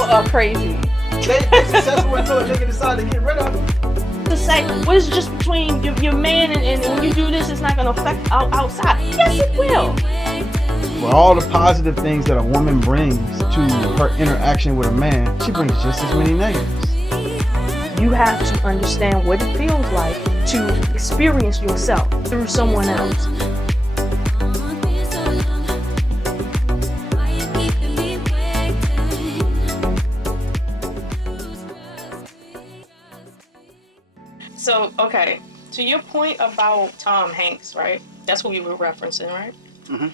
are crazy. They successful until a nigga decide to get rid of them. To say, what is just between your man and when you do this, it's not going to affect outside. Yes, it will. For all the positive things that a woman brings to her interaction with a man, she brings just as many negatives. You have to understand what it feels like to experience yourself through someone else. So, okay, to your point about Tom Hanks, right? That's what we were referencing, right? Mm-hmm.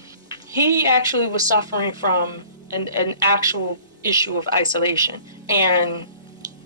He actually was suffering from an actual issue of isolation. And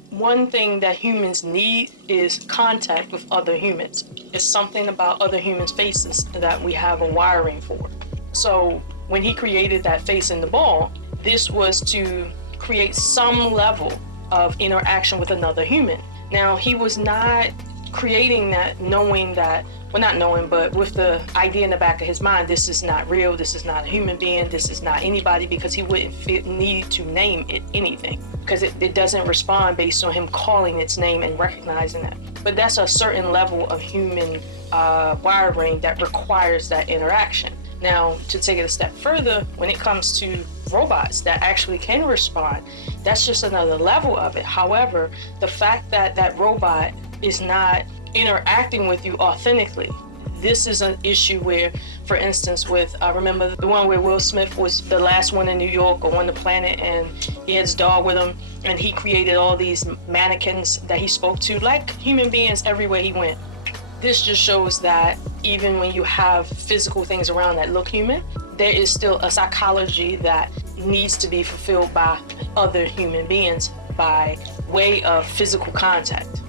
one thing that humans need is contact with other humans. It's something about other humans' faces that we have a wiring for. So when he created that face in the ball, this was to create some level of interaction with another human. Now, he was not creating that knowing that, well, not knowing, but with the idea in the back of his mind, this is not real, this is not a human being, this is not anybody, because he wouldn't need to name it anything, because it doesn't respond based on him calling its name and recognizing it. But that's a certain level of human wiring that requires that interaction. Now, to take it a step further, when it comes to robots that actually can respond, that's just another level of it. However, the fact that that robot is not interacting with you authentically, this is an issue where, for instance, with, remember the one where Will Smith was the last one in New York or on the planet, and he had his dog with him, and he created all these mannequins that he spoke to like human beings everywhere he went. This just shows that even when you have physical things around that look human, there is still a psychology that needs to be fulfilled by other human beings by way of physical contact.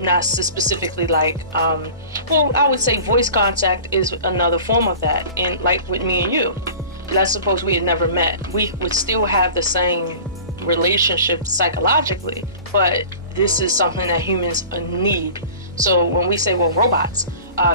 Not specifically like, well, I would say voice contact is another form of that. And like with me and you, let's suppose we had never met. We would still have the same relationship psychologically, but this is something that humans need. So when we say, well, robots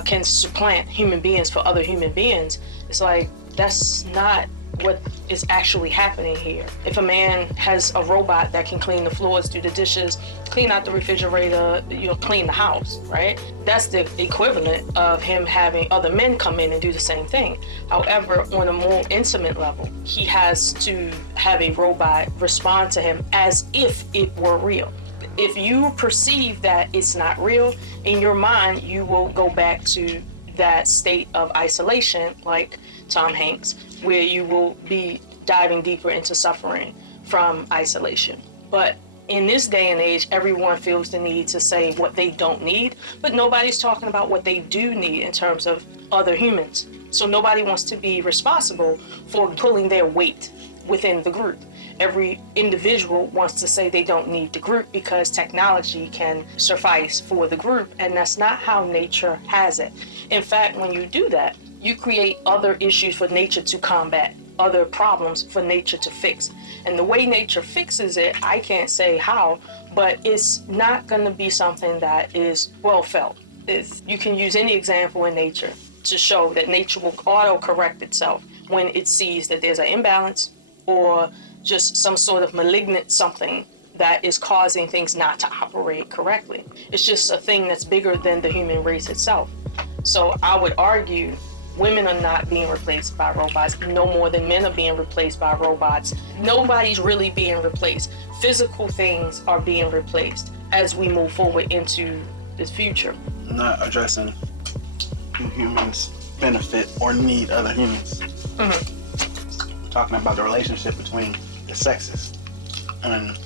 can supplant human beings for other human beings, it's like, that's not what is actually happening here. If a man has a robot that can clean the floors, do the dishes, clean out the refrigerator, clean the house, right? That's the equivalent of him having other men come in and do the same thing. However, on a more intimate level, he has to have a robot respond to him as if it were real. If you perceive that it's not real, in your mind, you will go back to that state of isolation, like Tom Hanks, where you will be diving deeper into suffering from isolation. But in this day and age, everyone feels the need to say what they don't need, but nobody's talking about what they do need in terms of other humans. So nobody wants to be responsible for pulling their weight within the group. Every individual wants to say they don't need the group because technology can suffice for the group, and that's not how nature has it. In fact, when you do that, you create other issues for nature to combat, other problems for nature to fix. And the way nature fixes it, I can't say how, but it's not going to be something that is well felt. You can use any example in nature to show that nature will auto-correct itself when it sees that there's an imbalance or just some sort of malignant something that is causing things not to operate correctly. It's just a thing that's bigger than the human race itself. So I would argue women are not being replaced by robots no more than men are being replaced by robots. Nobody's really being replaced. Physical things are being replaced as we move forward into this future. Not addressing do humans benefit or need other humans. Mm-hmm. Talking about the relationship between the sexes, and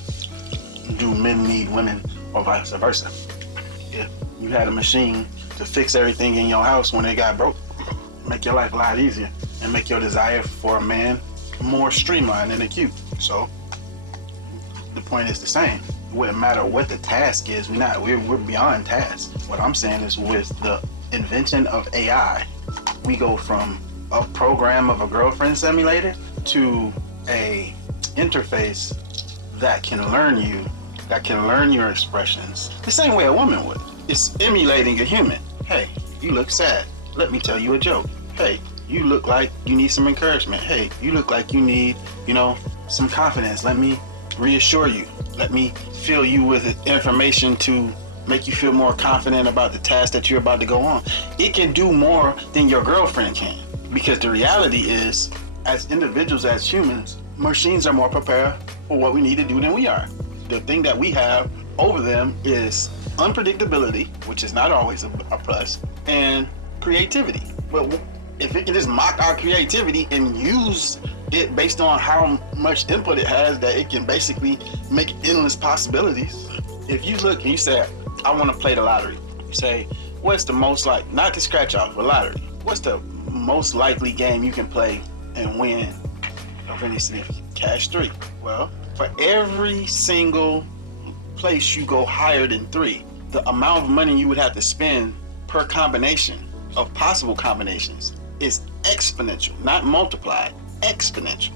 do men need women or vice versa. If you had a machine to fix everything in your house when it got broke, make your life a lot easier and make your desire for a man more streamlined and acute. So the point is the same. It wouldn't matter what the task is. We're beyond tasks. What I'm saying is, with the invention of AI, we go from a program of a girlfriend simulator to a interface that can learn you, that can learn your expressions the same way a woman would. It's emulating a human. Hey, you look sad. Let me tell you a joke. Hey, you look like you need some encouragement. Hey, you look like you need, some confidence. Let me reassure you. Let me fill you with information to make you feel more confident about the task that you're about to go on. It can do more than your girlfriend can. Because the reality is, as individuals, as humans, machines are more prepared for what we need to do than we are. The thing that we have over them is unpredictability, which is not always a plus, and creativity. But if it can just mock our creativity and use it based on how much input it has, that it can basically make endless possibilities. If you look and you say, I want to play the lottery, you say, what's the most like, not the scratch off, but lottery, what's the most likely game you can play and win of any significance? Cash 3. Well, for every single place you go higher than 3, the amount of money you would have to spend per combination of possible combinations is exponential, not multiplied, exponential.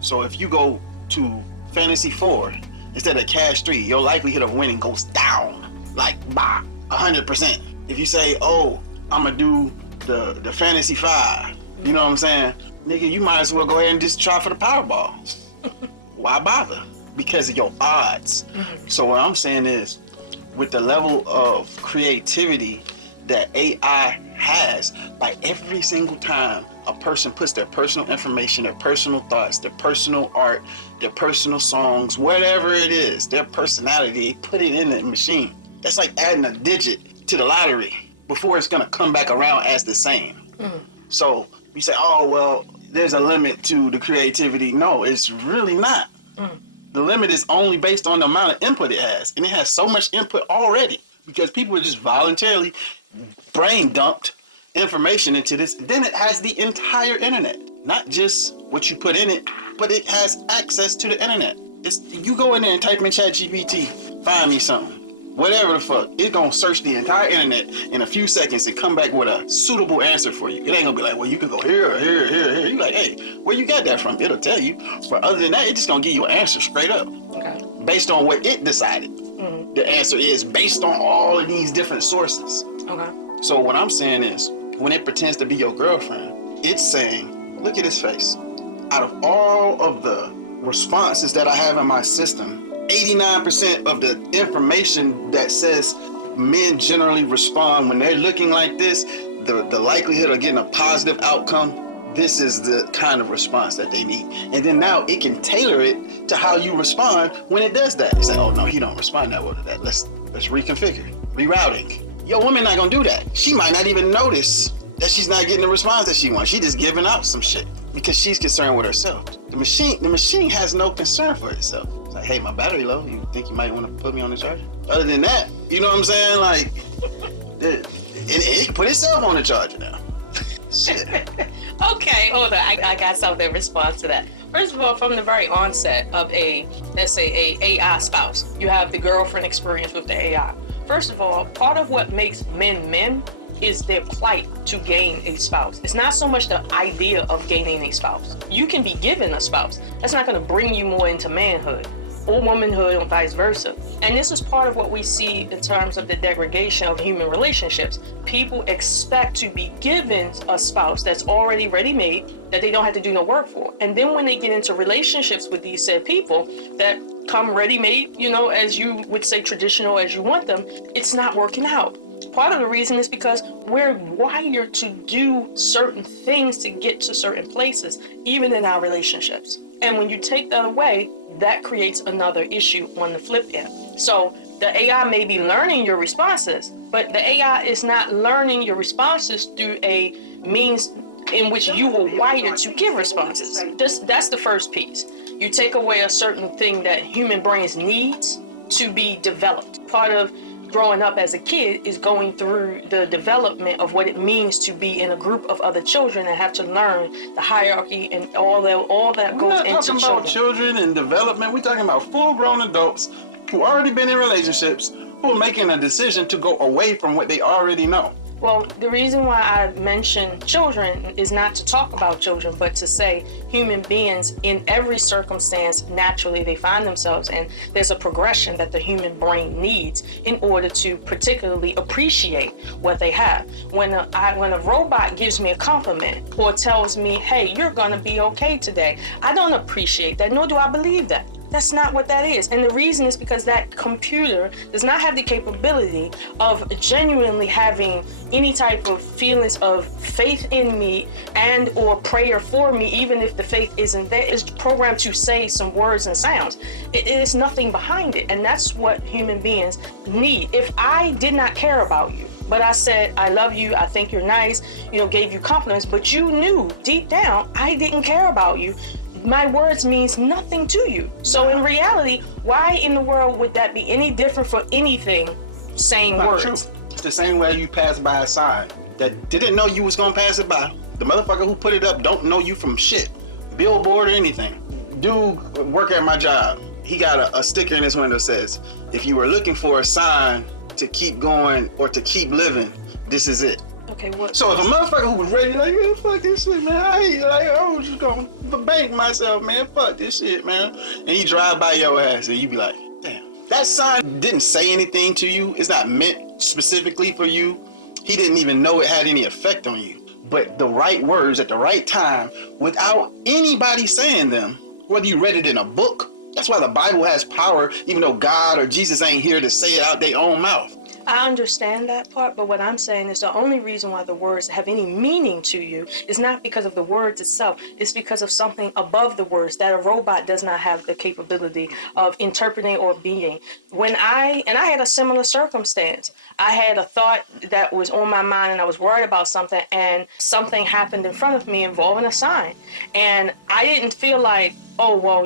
So if you go to Fantasy 4 instead of Cash 3, your likelihood of winning goes down like by 100%. If you say, oh, I'm gonna do the Fantasy 5, you know what I'm saying? Nigga, you might as well go ahead and just try for the Powerball. Why bother? Because of your odds. So what I'm saying is, with the level of creativity that AI has, like every single time a person puts their personal information, their personal thoughts, their personal art, their personal songs, whatever it is, their personality, put it in the machine. That's like adding a digit to the lottery before it's gonna come back around as the same. So you say, oh, well, there's a limit to the creativity. No, it's really not. The limit is only based on the amount of input it has. And it has so much input already because people are just voluntarily brain dumped information into this. Then it has the entire internet, not just what you put in it, but it has access to the internet. You go in there and type in ChatGPT, find me something, whatever the fuck, it's gonna search the entire internet in a few seconds and come back with a suitable answer for you. It ain't gonna be like, well, you can go here, here, here, here. You like, hey, where you got that from? It'll tell you. But other than that, it's just gonna give you an answer straight up. Okay. Based on what it decided. The answer is based on all of these different sources. Okay. So what I'm saying is, when it pretends to be your girlfriend, it's saying, look at his face. Out of all of the responses that I have in my system, 89% of the information that says men generally respond when they're looking like this, the likelihood of getting a positive outcome, this is the kind of response that they need. And then now it can tailor it to how you respond when it does that. It's like, oh no, he don't respond that well to that. Let's reconfigure, rerouting. Your woman not gonna do that. She might not even notice that she's not getting the response that she wants. She just giving out some shit because she's concerned with herself. The machine has no concern for itself. It's like, hey, my battery low. You think you might want to put me on the charger? Other than that, you know what I'm saying? Like, it can put itself on the charger now. Shit. Okay, hold on. I got something in response to that. First of all, from the very onset of let's say a AI spouse, you have the girlfriend experience with the AI. First of all, part of what makes men is their plight to gain a spouse. It's not so much the idea of gaining a spouse. You can be given a spouse. That's not going to bring you more into manhood or womanhood or vice versa. And this is part of what we see in terms of the degradation of human relationships. People expect to be given a spouse that's already ready-made, that they don't have to do no work for. And then when they get into relationships with these said people that come ready-made, as you would say, traditional as you want them, it's not working out. Part of the reason is because we're wired to do certain things to get to certain places, even in our relationships. And when you take that away, that creates another issue on the flip end. So the AI may be learning your responses, but the AI is not learning your responses through a means in which you were wired to give responses. That's the first piece. You take away a certain thing that human brains needs to be developed. Part of growing up as a kid is going through the development of what it means to be in a group of other children and have to learn the hierarchy and all that goes into children. We're not talking about children and development. We're talking about full-grown adults who already been in relationships, who are making a decision to go away from what they already know. Well, the reason why I mention children is not to talk about children, but to say human beings in every circumstance, naturally they find themselves in. There's a progression that the human brain needs in order to particularly appreciate what they have. When a robot gives me a compliment or tells me, hey, you're gonna be okay today, I don't appreciate that, nor do I believe that. That's not what that is. And the reason is because that computer does not have the capability of genuinely having any type of feelings of faith in me and or prayer for me, even if the faith isn't there. It's programmed to say some words and sounds. It is nothing behind it. And that's what human beings need. If I did not care about you, but I said, I love you, I think you're nice, gave you compliments, but you knew deep down I didn't care about you, my words means nothing to you. So in reality, why in the world would that be any different for anything saying Not words? true. It's the same way you pass by a sign that didn't know you was gonna pass it by. The motherfucker who put it up don't know you from shit. Billboard or anything. Dude work at my job. He got a sticker in his window that says, if you were looking for a sign to keep going or to keep living, this is it. Okay, what? So if a motherfucker who was ready, like, man, fuck this shit, man, I was just gonna bank myself, man, fuck this shit, man. And he drive by your ass and you be like, damn. That sign didn't say anything to you. It's not meant specifically for you. He didn't even know it had any effect on you. But the right words at the right time, without anybody saying them, whether you read it in a book, that's why the Bible has power, even though God or Jesus ain't here to say it out their own mouth. I understand that part, but what I'm saying is the only reason why the words have any meaning to you is not because of the words itself. It's because of something above the words that a robot does not have the capability of interpreting or being. And I had a similar circumstance. I had a thought that was on my mind and I was worried about something, and something happened in front of me involving a sign. And I didn't feel like, oh, well,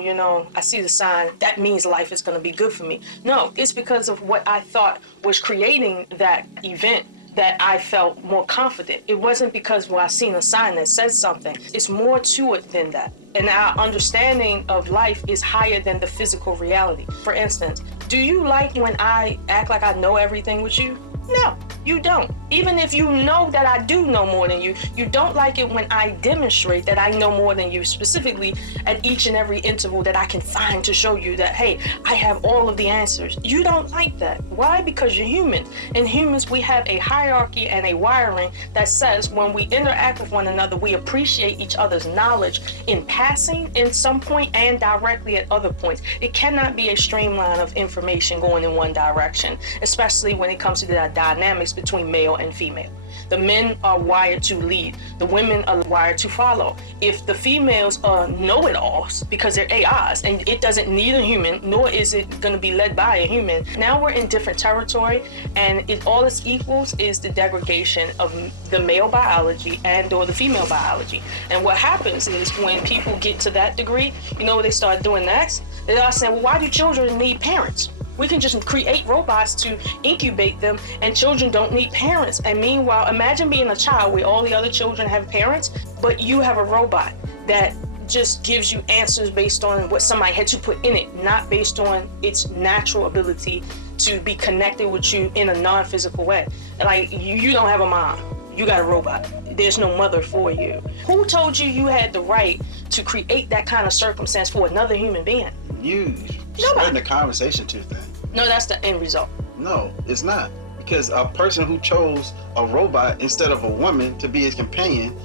I see the sign, that means life is going to be good for me. No, it's because of what I thought was creating that event that I felt more confident. It wasn't because, I seen a sign that says something. It's more to it than that. And our understanding of life is higher than the physical reality. For instance, do you like when I act like I know everything with you? No, you don't. Even if you know that I do know more than you, you don't like it when I demonstrate that I know more than you, specifically at each and every interval that I can find to show you that, hey, I have all of the answers. You don't like that. Why? Because you're human. In humans, we have a hierarchy and a wiring that says when we interact with one another, we appreciate each other's knowledge in passing in some point and directly at other points. It cannot be a streamline of information going in one direction, especially when it comes to the dynamics between male and female. The men are wired to lead. The women are wired to follow. If the females are know-it-alls because they're AIs and it doesn't need a human, nor is it going to be led by a human, now we're in different territory, and all it equals is the degradation of the male biology and or the female biology. And what happens is when people get to that degree, what they start doing next? They start saying, well, why do children need parents? We can just create robots to incubate them, and children don't need parents. And meanwhile, imagine being a child where all the other children have parents, but you have a robot that just gives you answers based on what somebody had to put in it, not based on its natural ability to be connected with you in a non-physical way. Like, you don't have a mom. You got a robot. There's no mother for you. Who told you you had the right to create that kind of circumstance for another human being? You spreading the conversation too thin. No, that's the end result. No, it's not. Because a person who chose a robot instead of a woman to be his companion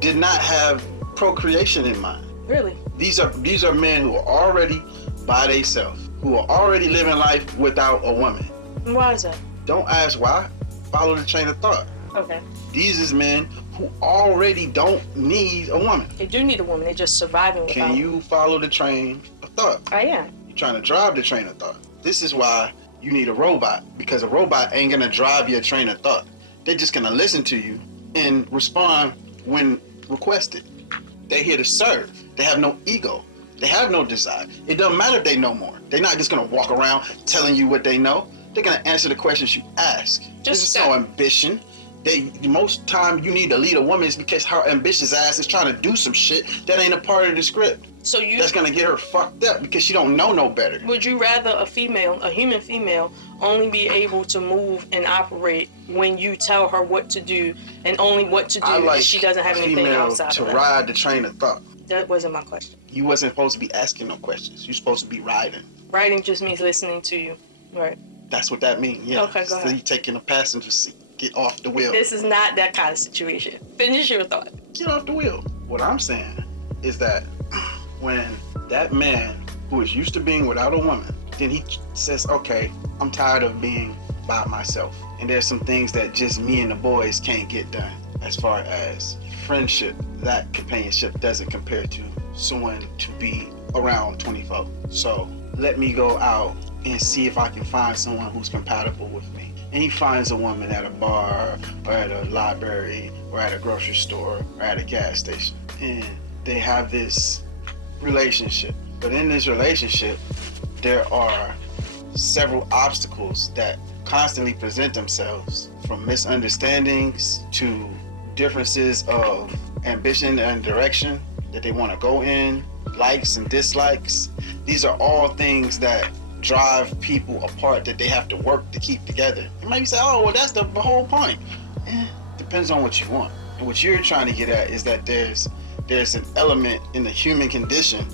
did not have procreation in mind. Really? These are men who are already by themselves, who are already living life without a woman. Why is that? Don't ask why. Follow the train of thought. Okay. These is men who already don't need a woman. They do need a woman. They're just surviving without. Can you follow the train of thought? I am. You're trying to drive the train of thought. This is why you need a robot, because a robot ain't gonna drive your train of thought. They're just gonna listen to you and respond when requested. They're here to serve. They have no ego. They have no desire. It doesn't matter if they know more. They're not just gonna walk around telling you what they know. They're gonna answer the questions you ask. This is no ambition. Most time you need to lead a woman is because her ambitious ass is trying to do some shit that ain't a part of the script. So that's gonna get her fucked up because she don't know no better. Would you rather a human female, only be able to move and operate when you tell her what to do, and only what to do if she doesn't have anything outside to of that? Ride the train of thought. That wasn't my question. You wasn't supposed to be asking no questions. You're supposed to be riding. Riding just means listening to you, right? That's what that means. Yeah. Okay, go ahead. So you taking a passenger seat. Get off the wheel. This is not that kind of situation. Finish your thought. Get off the wheel. What I'm saying is that when that man who is used to being without a woman, then he says, okay, I'm tired of being by myself. And there's some things that just me and the boys can't get done. As far as friendship, that companionship doesn't compare to someone to be around 24. So let me go out and see if I can find someone who's compatible with me. And he finds a woman at a bar or at a library or at a grocery store or at a gas station. And they have this relationship. But in this relationship, there are several obstacles that constantly present themselves, from misunderstandings to differences of ambition and direction that they want to go in, likes and dislikes. These are all things that drive people apart that they have to work to keep together. You might say, oh, well, that's the whole point. Depends on what you want. And what you're trying to get at is that there's an element in the human condition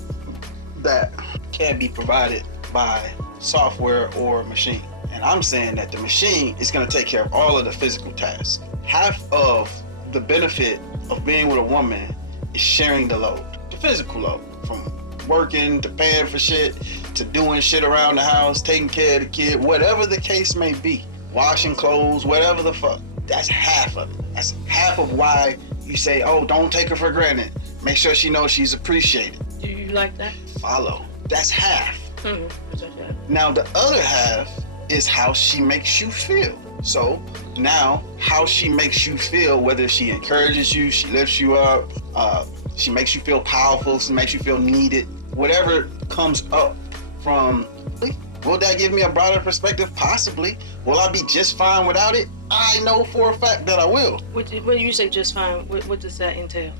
that can be provided by software or machine. And I'm saying that the machine is going to take care of all of the physical tasks. Half of the benefit of being with a woman is sharing the load, the physical load, from working to paying for shit to doing shit around the house, taking care of the kid, whatever the case may be, washing clothes, whatever the fuck. That's half of it. That's half of why you say, oh, don't take her for granted. Make sure she knows she's appreciated. Do you like that? Follow. That's half. Mm-hmm. Now the other half is how she makes you feel. So now how she makes you feel, whether she encourages you, she lifts you up, she makes you feel powerful, she makes you feel needed, whatever comes up from, will that give me a broader perspective? Possibly. Will I be just fine without it? I know for a fact that I will. When you say just fine, what does that entail?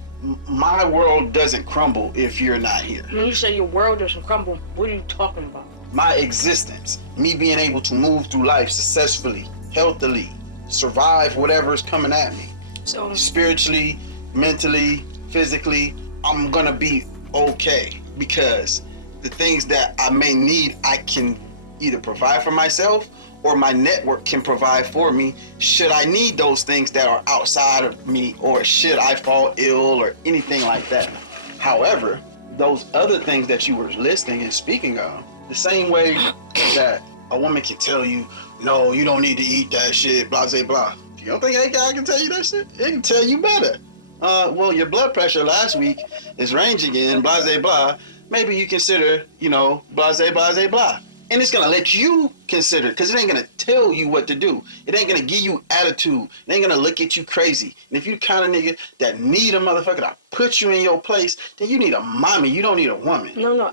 My world doesn't crumble if you're not here. When you say your world doesn't crumble, what are you talking about? My existence, me being able to move through life successfully, healthily, survive whatever's coming at me. So Spiritually, mentally, physically, I'm gonna be okay, because the things that I may need, I can either provide for myself or my network can provide for me should I need those things that are outside of me, or should I fall ill or anything like that. However, those other things that you were listing and speaking of, the same way that a woman can tell you, no, you don't need to eat that shit, blah, blah, blah. You don't think a guy can tell you that shit? It can tell you better. Well, your blood pressure last week is ranging in blah, blah, blah. Maybe you consider, blah, blah, blah, blah, blah. And it's gonna let you consider, because it ain't gonna tell you what to do. It ain't gonna give you attitude. It ain't gonna look at you crazy. And if you the kind of nigga that need a motherfucker to put you in your place, then you need a mommy. You don't need a woman. No,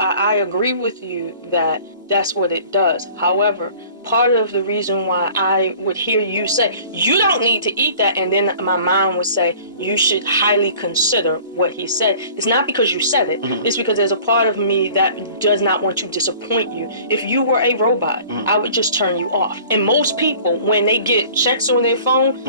I agree with you that that's what it does. However, part of the reason why I would hear you say, you don't need to eat that, and then my mind would say, you should highly consider what he said. It's not because you said it. Mm-hmm. It's because there's a part of me that does not want to disappoint you. If you were a robot, I would just turn you off. And most people, when they get checks on their phone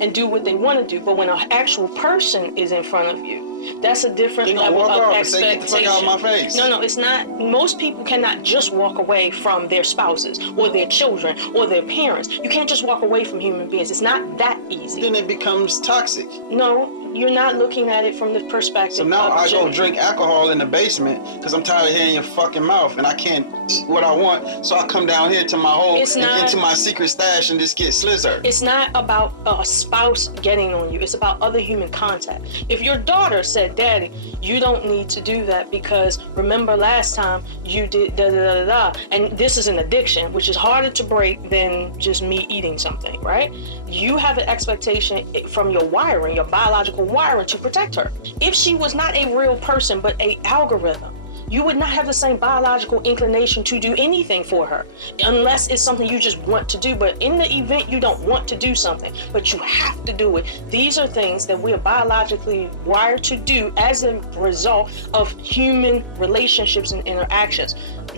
and do what they want to do, but when an actual person is in front of you, that's a different level of expectation. Get the fuck out of my face. No, it's not. Most people cannot just walk away from their spouses or their children or their parents. You can't just walk away from human beings. It's not that easy. Then it becomes toxic. No, you're not looking at it from the perspective. So now I go drink alcohol in the basement because I'm tired of hearing your fucking mouth and I can't eat what I want. So I come down here to my hole and get to my secret stash and just get slizzard. It's not about a spouse getting on you. It's about other human contact. If your daughter said, Daddy, you don't need to do that because remember last time you did da da da da, and this is an addiction, which is harder to break than just me eating something, right? You have an expectation from your wiring, your biological wiring, to protect her. If she was not a real person but a algorithm, you would not have the same biological inclination to do anything for her, unless it's something you just want to do. But in the event you don't want to do something, but you have to do it, these are things that we are biologically wired to do as a result of human relationships and interactions.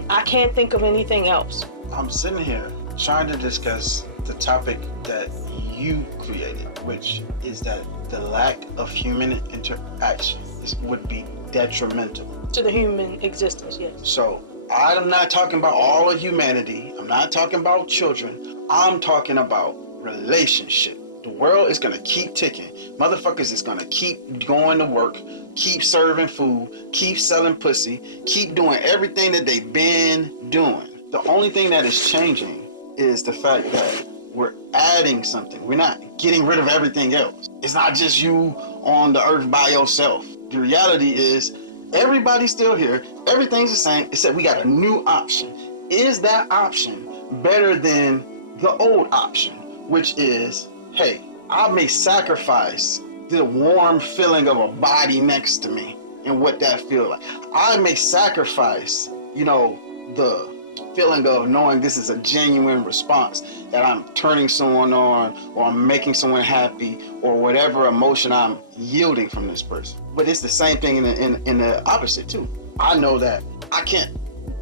I can't think of anything else. I'm sitting here trying to discuss the topic that you created, which is that the lack of human interaction would be detrimental to the human existence, yes. So I'm not talking about all of humanity. I'm not talking about children. I'm talking about relationship. The world is going to keep ticking. Motherfuckers is gonna keep going to work, keep serving food, keep selling pussy, keep doing everything that they've been doing. The only thing that is changing is the fact that we're adding something. We're not getting rid of everything else. It's not just you on the earth by yourself. The reality is everybody's still here. Everything's the same, except we got a new option. Is that option better than the old option, which is, hey, I may sacrifice the warm feeling of a body next to me and what that feels like. I may sacrifice, the feeling of knowing this is a genuine response, that I'm turning someone on or I'm making someone happy or whatever emotion I'm yielding from this person. But it's the same thing in the opposite too. I know that I can't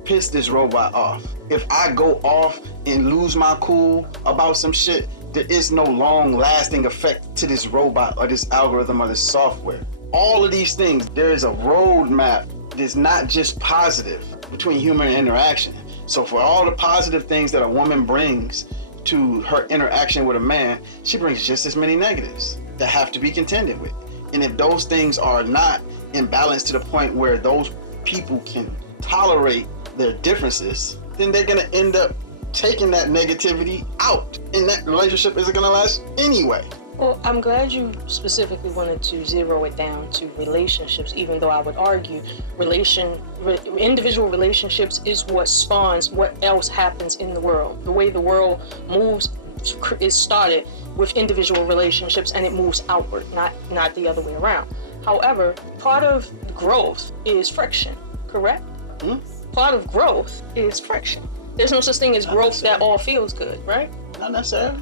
piss this robot off. If I go off and lose my cool about some shit, there is no long-lasting effect to this robot or this algorithm or this software. All of these things, there is a roadmap that's not just positive between human interaction. So for all the positive things that a woman brings to her interaction with a man, she brings just as many negatives that have to be contended with. And if those things are not in balance to the point where those people can tolerate their differences, then they're gonna end up taking that negativity out, and that relationship isn't gonna last anyway. Well, I'm glad you specifically wanted to zero it down to relationships, even though I would argue individual relationships is what spawns what else happens in the world. The way the world moves is started with individual relationships and it moves outward, not the other way around. However, part of growth is friction, correct? Part of growth is friction. There's no such thing as growth that all feels good, right? Not necessarily.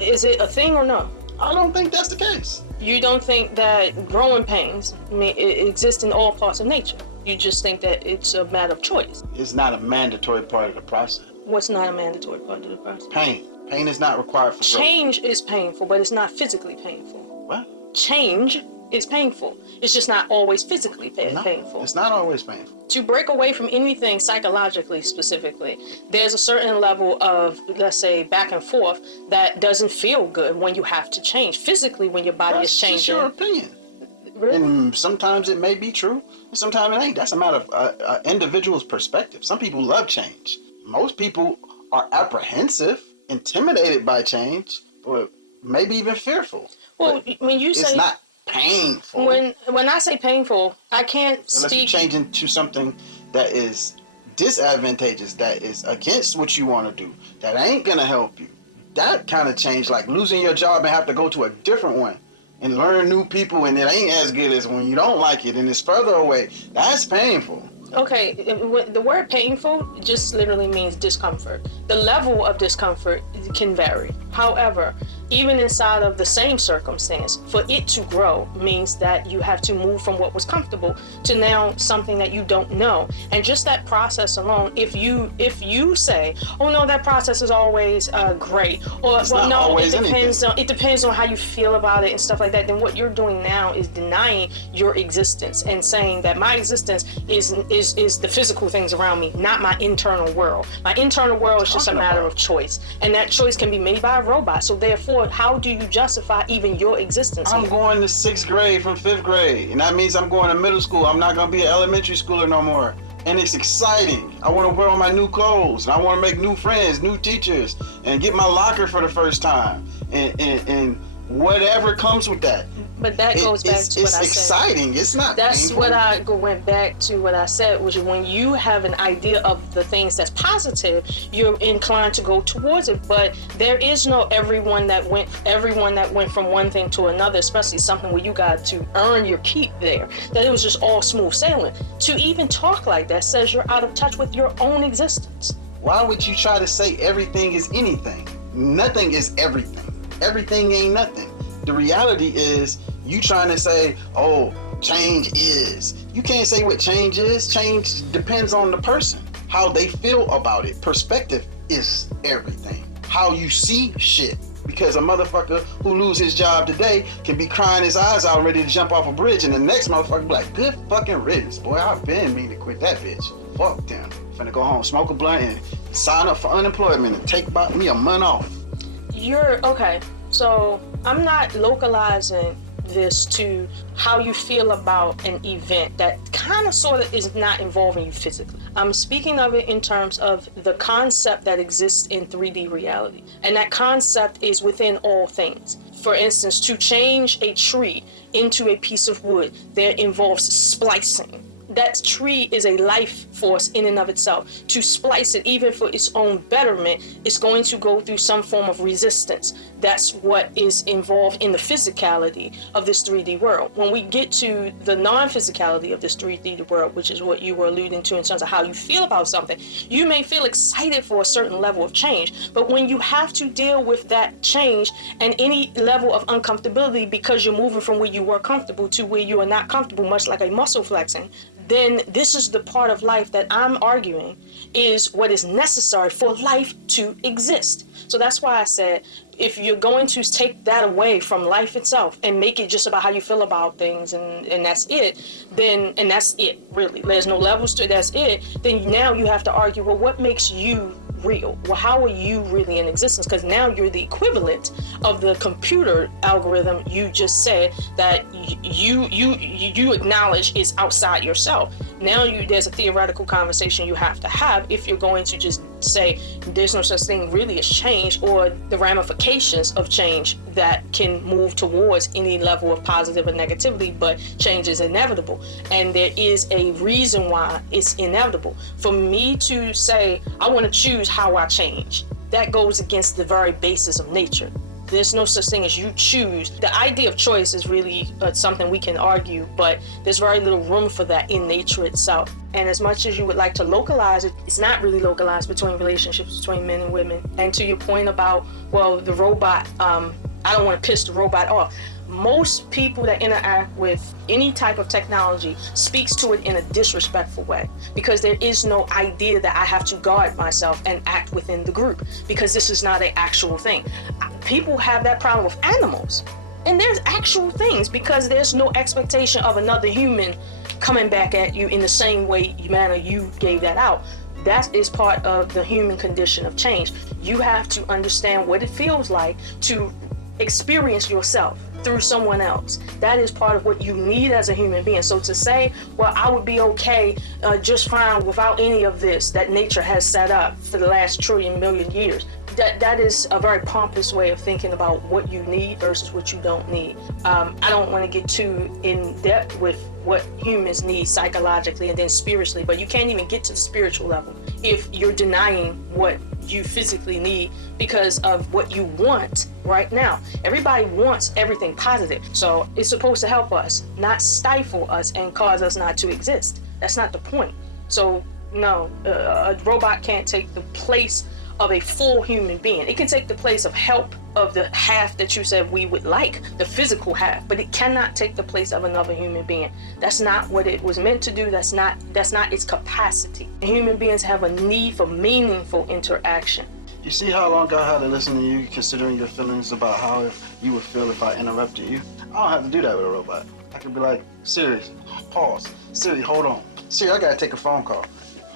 Is it a thing or no? I don't think that's the case. You don't think that growing pains exist in all parts of nature. You just think that it's a matter of choice. It's not a mandatory part of the process. What's not a mandatory part of the process? Pain. Pain is not required for growth. Change is painful, but it's not physically painful. What? Change is painful. It's just not always physically No, painful. it's not always painful. To break away from anything psychologically specifically, there's a certain level of, let's say, back and forth that doesn't feel good when you have to change. Physically, when your body is changing. That's just your opinion. Really? And sometimes it may be true, and sometimes it ain't. That's a matter of individual's perspective. Some people love change. Most people are apprehensive, intimidated by change, or maybe even fearful. Well, when you say it's not painful. When I say painful, I can't Unless you speak. change into something that is disadvantageous, that is against what you want to do, that ain't gonna help you. That kind of change, like losing your job and have to go to a different one and learn new people, and it ain't as good as when you don't like it and it's further away. That's painful. Okay, the word painful just literally means discomfort. The level of discomfort can vary. However, even inside of the same circumstance, for it to grow means that you have to move from what was comfortable to now something that you don't know. And just that process alone, if you say, oh no, that process is always great, or It's well not no, always it depends on how you feel about it and stuff like that, then what you're doing now is denying your existence and saying that my existence is the physical things around me, not my internal world. My internal world is just a matter of choice, and that choice can be made by a robot. So therefore, how do you justify even your existence I'm here? going to 6th grade from 5th grade, and that means I'm going to middle school. I'm not going to be an elementary schooler no more. And it's exciting. I want to wear all my new clothes, and I want to make new friends, new teachers, and get my locker for the first time, and whatever comes with that. But that goes back to what I said. It's exciting. It's not That's painful. what I went back to what I said, which is when you have an idea of the things that's positive, you're inclined to go towards it. But there is no everyone that went from one thing to another, especially something where you got to earn your keep there. That it was just all smooth sailing. To even talk like that says you're out of touch with your own existence. Why would you try to say everything is anything? Nothing is everything. Everything ain't nothing. The reality is you trying to say, oh, change is. You can't say what change is. Change depends on the person, how they feel about it. Perspective is everything. How you see shit. Because a motherfucker who lose his job today can be crying his eyes out ready to jump off a bridge, and the next motherfucker be like, good fucking riddance. Boy, I've been meaning to quit that bitch. Fuck them. Finna go home, smoke a blunt, and sign up for unemployment and take about me a month off. You're okay. So I'm not localizing this to how you feel about an event that kind of sort of is not involving you physically. I'm speaking of it in terms of the concept that exists in 3D reality. And that concept is within all things. For instance, to change a tree into a piece of wood, that involves splicing. That tree is a life force in and of itself. To splice it, even for its own betterment, it's going to go through some form of resistance. That's what is involved in the physicality of this 3D world. When we get to the non-physicality of this 3D world, which is what you were alluding to in terms of how you feel about something, you may feel excited for a certain level of change, but when you have to deal with that change and any level of uncomfortability because you're moving from where you were comfortable to where you are not comfortable, much like a muscle flexing, then this is the part of life that I'm arguing is what is necessary for life to exist. So that's why I said, if you're going to take that away from life itself and make it just about how you feel about things and that's it, then, and that's it, really. There's no levels to it, that's it. Then now you have to argue, well, what makes you real? Well, how are you really in existence? Because now you're the equivalent of the computer algorithm you just said that you acknowledge is outside yourself. Now there's a theoretical conversation you have to have if you're going to just say there's no such thing really as change, or the ramifications of change that can move towards any level of positive or negativity, but change is inevitable. And there is a reason why it's inevitable. For me to say, I want to choose how I change, that goes against the very basis of nature. There's no such thing as you choose. The idea of choice is really something we can argue, but there's very little room for that in nature itself. And as much as you would like to localize it, it's not really localized between relationships between men and women. And to your point about, well, the robot, I don't want to piss the robot off. Most people that interact with any type of technology speaks to it in a disrespectful way, because there is no idea that I have to guard myself and act within the group, because this is not an actual thing. People have that problem with animals, and there's actual things, because there's no expectation of another human coming back at you in the same manner you gave that out. That is part of the human condition of change. You have to understand what it feels like to experience yourself through someone else. That is part of what you need as a human being. So to say, well, I would be okay just fine without any of this that nature has set up for the last trillion million years, that is a very pompous way of thinking about what you need versus what you don't need. I don't want to get too in depth with what humans need psychologically and then spiritually, but you can't even get to the spiritual level if you're denying what you physically need because of what you want right now. Everybody wants everything positive, so it's supposed to help us, not stifle us and cause us not to exist. That's not the point. So no, a robot can't take the place of a full human being. It can take the place of help of the half that you said we would like, the physical half, but it cannot take the place of another human being. That's not what it was meant to do. That's not its capacity. Human beings have a need for meaningful interaction. You see how long I had to listen to you, considering your feelings about how you would feel if I interrupted you? I don't have to do that with a robot. I could be like, Siri, pause. Siri, hold on. Siri, I gotta take a phone call.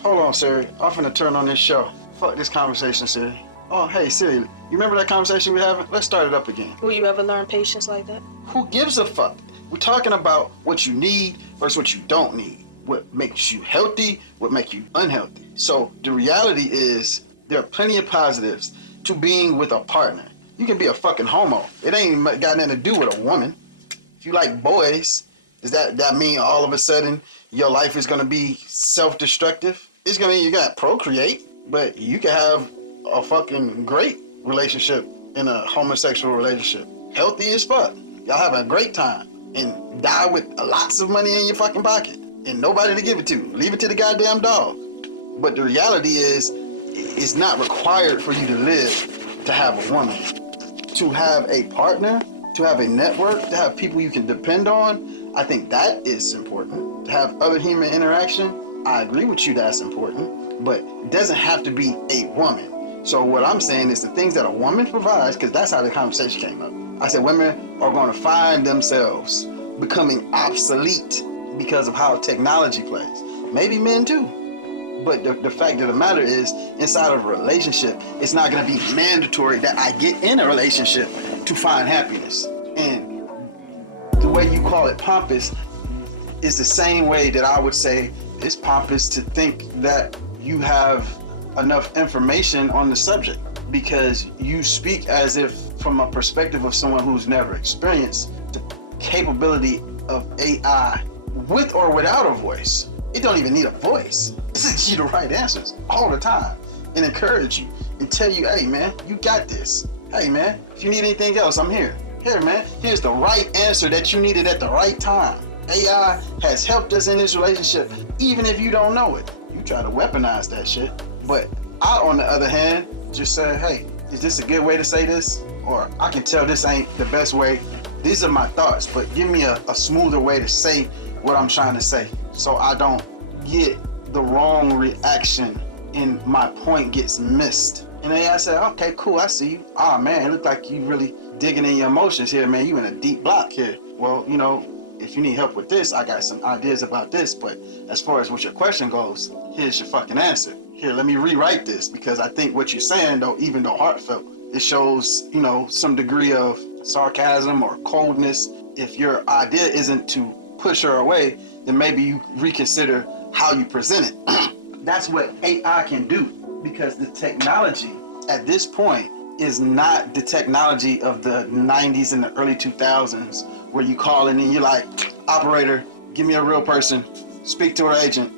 Hold on, Siri. I'm finna turn on this show. Fuck this conversation, Siri. Oh, hey, Siri, you remember that conversation we having? Let's start it up again. Will you ever learn patience like that? Who gives a fuck? We're talking about what you need versus what you don't need. What makes you healthy, what makes you unhealthy. So the reality is there are plenty of positives to being with a partner. You can be a fucking homo. It ain't got nothing to do with a woman. If you like boys, does that mean all of a sudden your life is gonna be self-destructive? It's gonna mean you gotta procreate, but you can have a fucking great relationship in a homosexual relationship. Healthy as fuck. Y'all having a great time and die with lots of money in your fucking pocket and nobody to give it to. Leave it to the goddamn dog. But the reality is, it's not required for you to live to have a woman. To have a partner, to have a network, to have people you can depend on, I think that is important. To have other human interaction, I agree with you, that's important, but it doesn't have to be a woman. So what I'm saying is the things that a woman provides, because that's how the conversation came up. I said women are going to find themselves becoming obsolete because of how technology plays. Maybe men too. But the fact of the matter is, inside of a relationship, it's not going to be mandatory that I get in a relationship to find happiness. And the way you call it pompous is the same way that I would say it's pompous to think that you have enough information on the subject, because you speak as if from a perspective of someone who's never experienced the capability of AI with or without a voice. It don't even need a voice. It gives you the right answers all the time and encourage you and tell you, hey man, you got this. Hey man, if you need anything else, I'm here. Here man, here's the right answer that you needed at the right time. AI has helped us in this relationship, even if you don't know it. You try to weaponize that shit. But I, on the other hand, just say, hey, is this a good way to say this? Or I can tell this ain't the best way. These are my thoughts, but give me a smoother way to say what I'm trying to say, so I don't get the wrong reaction and my point gets missed. And then I said, okay, cool, I see you. Oh man, it look like you really digging in your emotions here, man. You in a deep block here. Well, you know, if you need help with this, I got some ideas about this, but as far as what your question goes, here's your fucking answer. Here, let me rewrite this, because I think what you're saying, though, even though heartfelt, it shows, you know, some degree of sarcasm or coldness. If your idea isn't to push her away, then maybe you reconsider how you present it. That's what AI can do, because the technology at this point is not the technology of the 90s and the early 2000s, where you call in and you're like, operator, give me a real person, speak to her agent,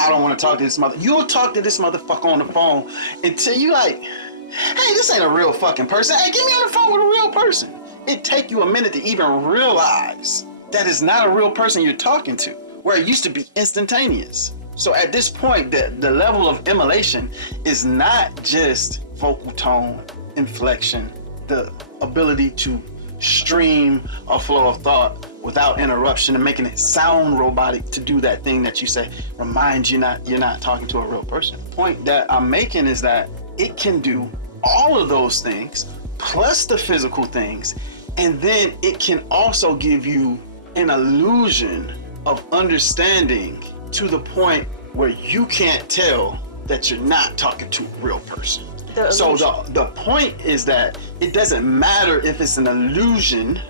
I don't want to talk to this mother. You'll talk to this motherfucker on the phone until you like, hey, this ain't a real fucking person. Hey, get me on the phone with a real person. It take you a minute to even realize that it's not a real person you're talking to, where it used to be instantaneous. So at this point, the level of emulation is not just vocal tone, inflection, the ability to stream a flow of thought without interruption and making it sound robotic to do that thing that you say reminds you you're not talking to a real person. The point that I'm making is that it can do all of those things plus the physical things, and then it can also give you an illusion of understanding to the point where you can't tell that you're not talking to a real person. So the point is that it doesn't matter if it's an illusion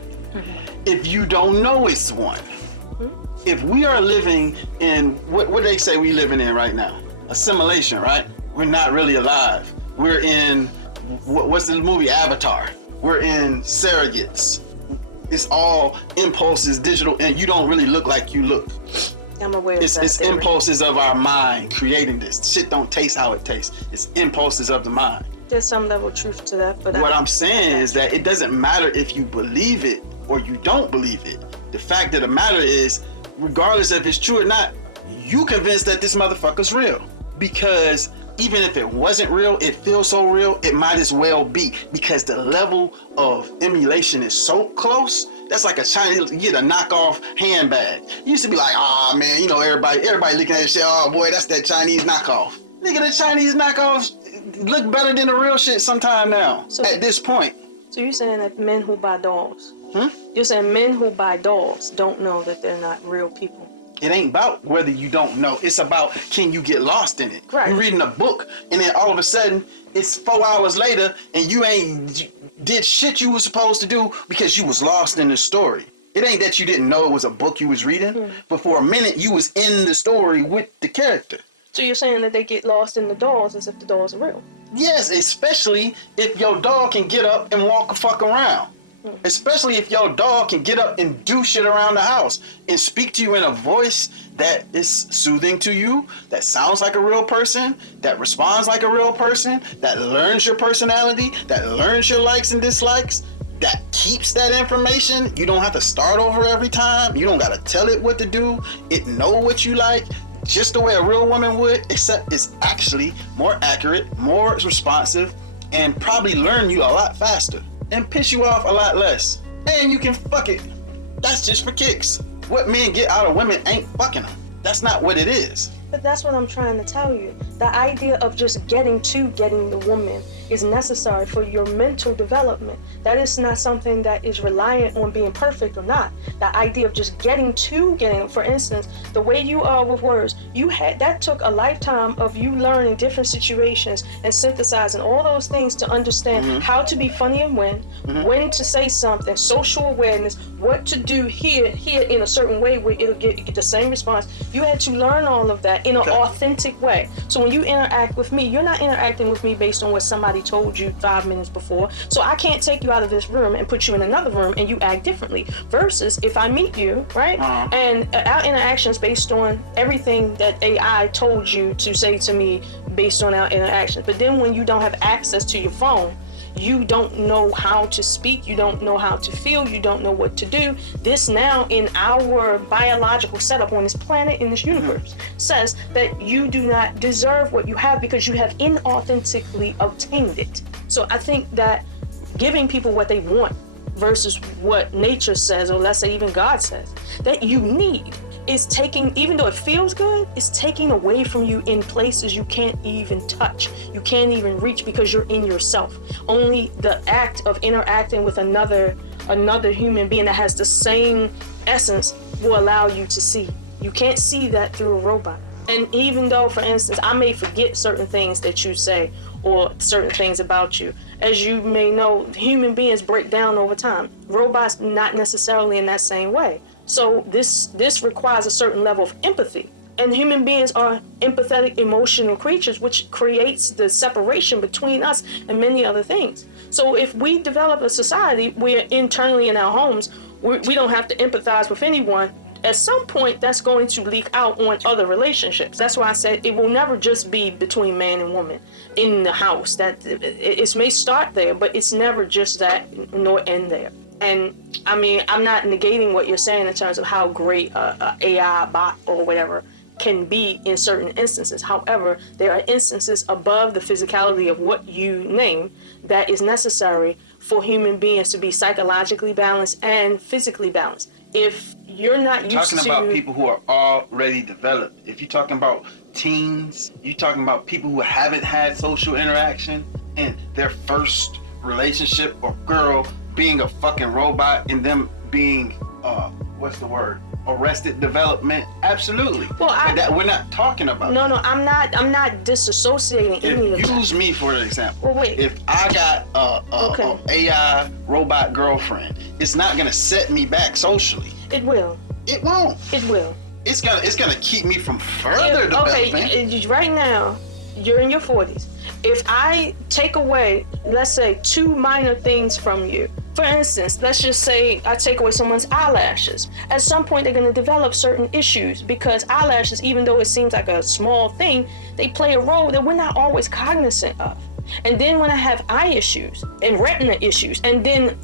if you don't know it's one. If we are living in, what they say we living in right now? A simulation, right? We're not really alive. We're in, what's the movie Avatar? We're in surrogates. It's all impulses, digital, and you don't really look like you look. I'm aware of that. It's impulses of our mind creating this. Shit don't taste how it tastes. It's impulses of the mind. There's some level of truth to that, but what I'm saying is that it doesn't matter if you believe it or you don't believe it. The fact of the matter is, regardless if it's true or not, you convinced that this motherfucker's real. Because even if it wasn't real, it feels so real, it might as well be. Because the level of emulation is so close. That's like a Chinese, you get a knockoff handbag. You used to be like, oh man, you know, everybody looking at it, say, oh boy, that's that Chinese knockoff. Nigga, the Chinese knockoffs look better than the real shit sometime now, at this point. So you're saying that men who buy dolls, you're saying men who buy dolls don't know that they're not real people. It ain't about whether you don't know. It's about, can you get lost in it? Right. You're reading a book and then all of a sudden it's 4 hours later and you ain't did shit you was supposed to do because you was lost in the story. It ain't that you didn't know it was a book you was reading, but for a minute you was in the story with the character. So you're saying that they get lost in the dolls as if the dolls are real? Yes, especially if your dog can get up and walk the fuck around. Especially if your dog can get up and do shit around the house and speak to you in a voice that is soothing to you, that sounds like a real person, that responds like a real person, that learns your personality, that learns your likes and dislikes, that keeps that information. You don't have to start over every time. You don't got to tell it what to do. It know what you like, just the way a real woman would, except it's actually more accurate, more responsive, and probably learn you a lot faster and piss you off a lot less. And you can fuck it. That's just for kicks. What men get out of women ain't fucking them. That's not what it is. But that's what I'm trying to tell you. The idea of just getting the woman is necessary for your mental development. That is not something that is reliant on being perfect or not. The idea of just getting, for instance, the way you are with words, that took a lifetime of you learning different situations and synthesizing all those things to understand how to be funny and when to say something, social awareness, what to do here in a certain way where it'll get the same response. You had to learn all of that in an authentic way. So when you interact with me, you're not interacting with me based on what somebody told you 5 minutes before. So I can't take you out of this room and put you in another room and you act differently. Versus if I meet you, right? And our interactions based on everything that AI told you to say to me based on our interactions. But then when you don't have access to your phone, you don't know how to speak, you don't know how to feel, you don't know what to do. This now in our biological setup on this planet, in this universe, says that you do not deserve what you have because you have inauthentically obtained it. So I think that giving people what they want versus what nature says, or let's say even God says, that you need, is taking, even though it feels good, it's taking away from you in places you can't even touch, you can't even reach because you're in yourself. Only the act of interacting with another human being that has the same essence will allow you to see. You can't see that through a robot. And even though, for instance, I may forget certain things that you say or certain things about you, as you may know, human beings break down over time. Robots not necessarily in that same way. So this requires a certain level of empathy. And human beings are empathetic, emotional creatures, which creates the separation between us and many other things. So if we develop a society where internally in our homes, we don't have to empathize with anyone, at some point that's going to leak out on other relationships. That's why I said it will never just be between man and woman in the house. That it may start there, but it's never just that nor end there. And I mean, I'm not negating what you're saying in terms of how great a AI bot or whatever can be in certain instances. However, there are instances above the physicality of what you name that is necessary for human beings to be psychologically balanced and physically balanced. If you're not used talking about people who are already developed, if you're talking about teens, you're talking about people who haven't had social interaction in their first relationship, or girl being a fucking robot and them being arrested development, absolutely. Well, that we're not talking about. No, I'm not disassociating any of that. Use me for an example. Well, wait. If I got a AI robot girlfriend, it's not gonna set me back socially. It will. It won't. It will. It's gonna keep me from further development. Okay, right now, you're in your 40s. If I take away, let's say, 2 minor things from you, for instance, let's just say I take away someone's eyelashes. At some point, they're going to develop certain issues because eyelashes, even though it seems like a small thing, they play a role that we're not always cognizant of. And then when I have eye issues and retina issues, and then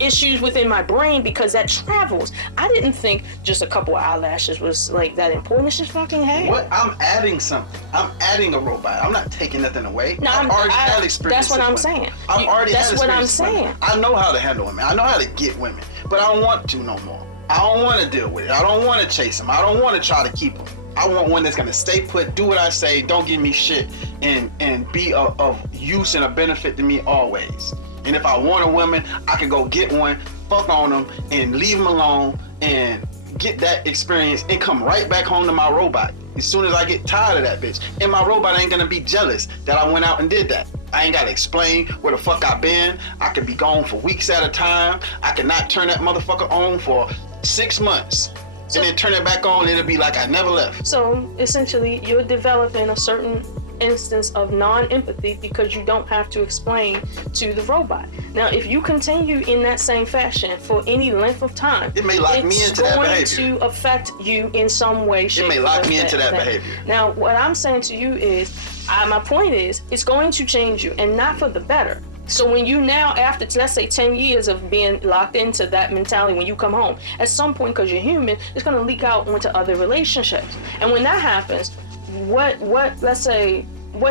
issues within my brain because that travels. I didn't think just a couple of eyelashes was like that important. It's just fucking hair. What? I'm adding something. I'm adding a robot. I'm not taking nothing away. No, I've already had experience. That's what I'm saying. I've already had experience. That's what I'm saying. I know how to handle women. I know how to get women, but I don't want to no more. I don't want to deal with it. I don't want to chase them. I don't want to try to keep them. I want one that's gonna stay put, do what I say, don't give me shit, and be of use and a benefit to me always. And if I want a woman, I can go get one, fuck on them, and leave them alone, and get that experience, and come right back home to my robot as soon as I get tired of that bitch. And my robot ain't gonna be jealous that I went out and did that. I ain't gotta explain where the fuck I been. I could be gone for weeks at a time. I could not turn that motherfucker on for 6 months. And then turn it back on, and it'll be like I never left. So essentially, you're developing a certain instance of non-empathy because you don't have to explain to the robot. Now, if you continue in that same fashion for any length of time, it may lock me into that behavior. It's going to affect you in some way, shape, it may lock me into that behavior. Now, what I'm saying to you is, my point is, it's going to change you, and not for the better. So when you now, after, let's say, 10 years of being locked into that mentality, when you come home, at some point, because you're human, it's going to leak out onto other relationships. And when that happens, what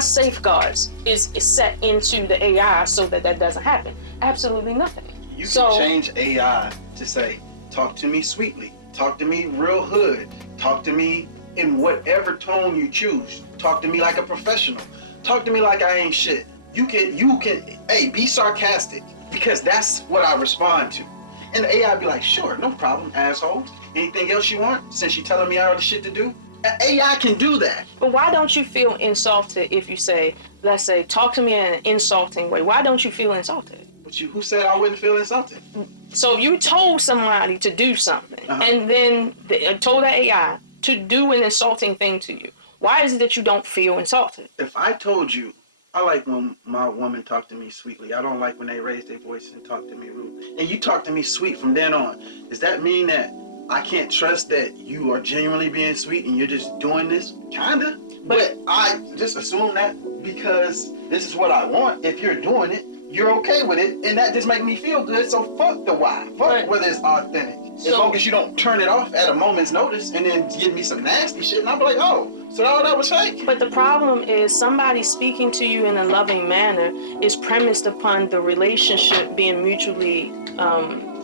safeguards is set into the AI so that doesn't happen? Absolutely nothing. You can change AI to say, talk to me sweetly, talk to me real hood, talk to me in whatever tone you choose, talk to me like a professional, talk to me like I ain't shit. You can, hey, be sarcastic, because that's what I respond to. And the AI be like, sure, no problem, asshole. Anything else you want? Since you telling me all the shit to do? AI can do that. But why don't you feel insulted if you say, let's say, talk to me in an insulting way? Why don't you feel insulted? But who said I wouldn't feel insulted? So if you told somebody to do something, and then told the AI to do an insulting thing to you, why is it that you don't feel insulted? If I told you, I like when my woman talk to me sweetly. I don't like when they raise their voice and talk to me rude. And you talk to me sweet from then on. Does that mean that I can't trust that you are genuinely being sweet and you're just doing this? Kinda. But I just assume that because this is what I want. If you're doing it, you're okay with it. And that just makes me feel good. So fuck the why. Fuck whether it's authentic. As long as you don't turn it off at a moment's notice and then give me some nasty shit. And I'll be like, oh, so all that was fake? But the problem is somebody speaking to you in a loving manner is premised upon the relationship being mutually